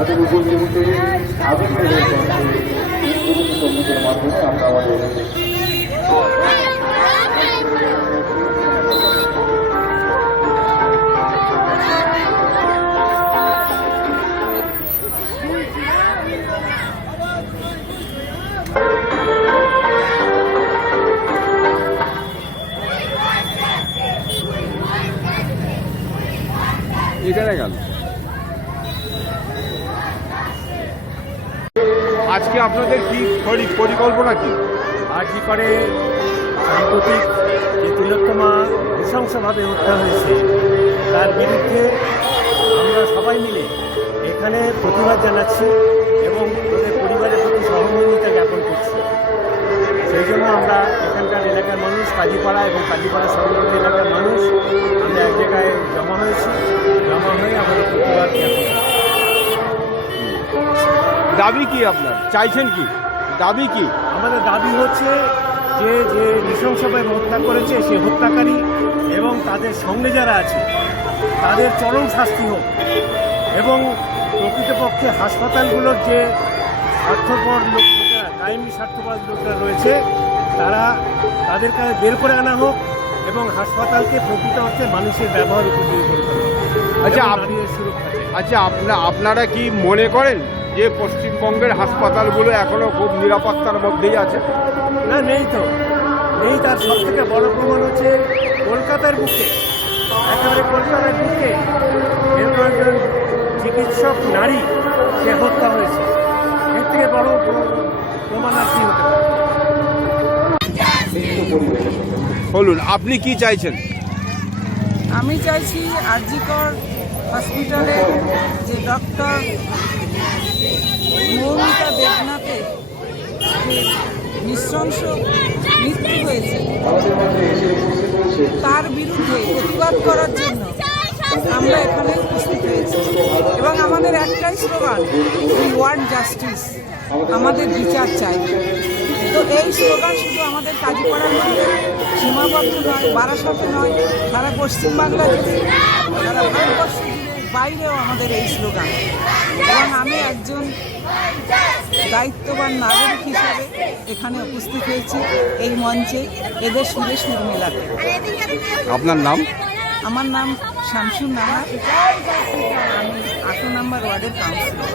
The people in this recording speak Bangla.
তাদের উপজীবীতে আবেগের সঙ্গীতের মাধ্যমে আমরা আমাদের এখানে গেল। আজকে আপনাদের কি পরিকল্পনা কি? আজ করে সাম্প্রতিক যে তিলোত্তমা নৃশংসভাবে হত্যা হয়েছে তার বিরুদ্ধে আমরা সবাই মিলে এখানে প্রতিবাদ জানাচ্ছি এবং তাদের পরিবারের প্রতি সহমর্মিতা জ্ঞাপন করছি। সেই জন্য আমরা এখানকার এলাকার মানুষ, কাজীপাড়া এবং কাজীপাড়া সংলগ্ন এলাকার মানুষ আমরা এক জায়গায় জমা হয়েছি। জমা হয়ে আমাদের প্রতিবাদ জ্ঞাপন করছি। দাবি কি আপনার? চাইছেন কি? দাবি কি? আমাদের দাবি হচ্ছে যে যে নৃশংসভাবে হত্যা করেছে সে হত্যাকারী এবং তাদের সঙ্গে যারা আছে তাদের চরম শাস্তি হোক এবং প্রকৃতপক্ষে হাসপাতালগুলোর যে স্বার্থপর লোকেরা, কায়েমি স্বার্থপর লোকরা রয়েছে তাদের কাছে বের করে আনা হোক এবং হাসপাতালকে প্রকৃত অর্থে মানুষের ব্যবহার উপযোগী করতে হবে। আচ্ছা, আপনারা কি মনে করেন যে পশ্চিমবঙ্গের হাসপাতালগুলো এখনো খুব নিরাপত্তার মধ্যেই আছে? না, নেই তো নেই। তার সব থেকে বড় প্রমাণ হচ্ছে কলকাতার বুকে, একেবারে কলকাতার বুকে এরকম একজন চিকিৎসক নারী সে হত্যা হয়েছে। এর থেকে বড় প্রমাণ আর কি হতে পারে? বলুন, আপনি কি চাইছেন? আমি চাইছি আরজিকর হসপিটালে যে ডক্টর মৌমিতা দেবনাথের যে নৃশংস মৃত্যু হয়েছে তার বিরুদ্ধে প্রতিবাদ করার জন্য আমরা এখানে উপস্থিত হয়েছি এবং আমাদের একটাই স্লোগান, উই ওয়ান্ট জাস্টিস, আমাদের বিচার চাই। তো এই স্লোগান শুধু আমাদের কাজীপাড়ার মধ্যে সীমাবদ্ধ নয়, বারাসাতে নয়, সারা পশ্চিমবাংলা জুড়ে, সারা ভারতবর্ষ জুড়ে, বাইরেও আমাদের এই স্লোগান। এবং আমি একজন দায়িত্ববান নাগরিক হিসাবে এখানে উপস্থিত হয়েছি এই মঞ্চে এদের সুরে সুর মেলাতে। আপনার নাম? আমার নাম শামসুন নাহার, আমি 8 নম্বর ওয়ার্ডের কাউন্সিলর।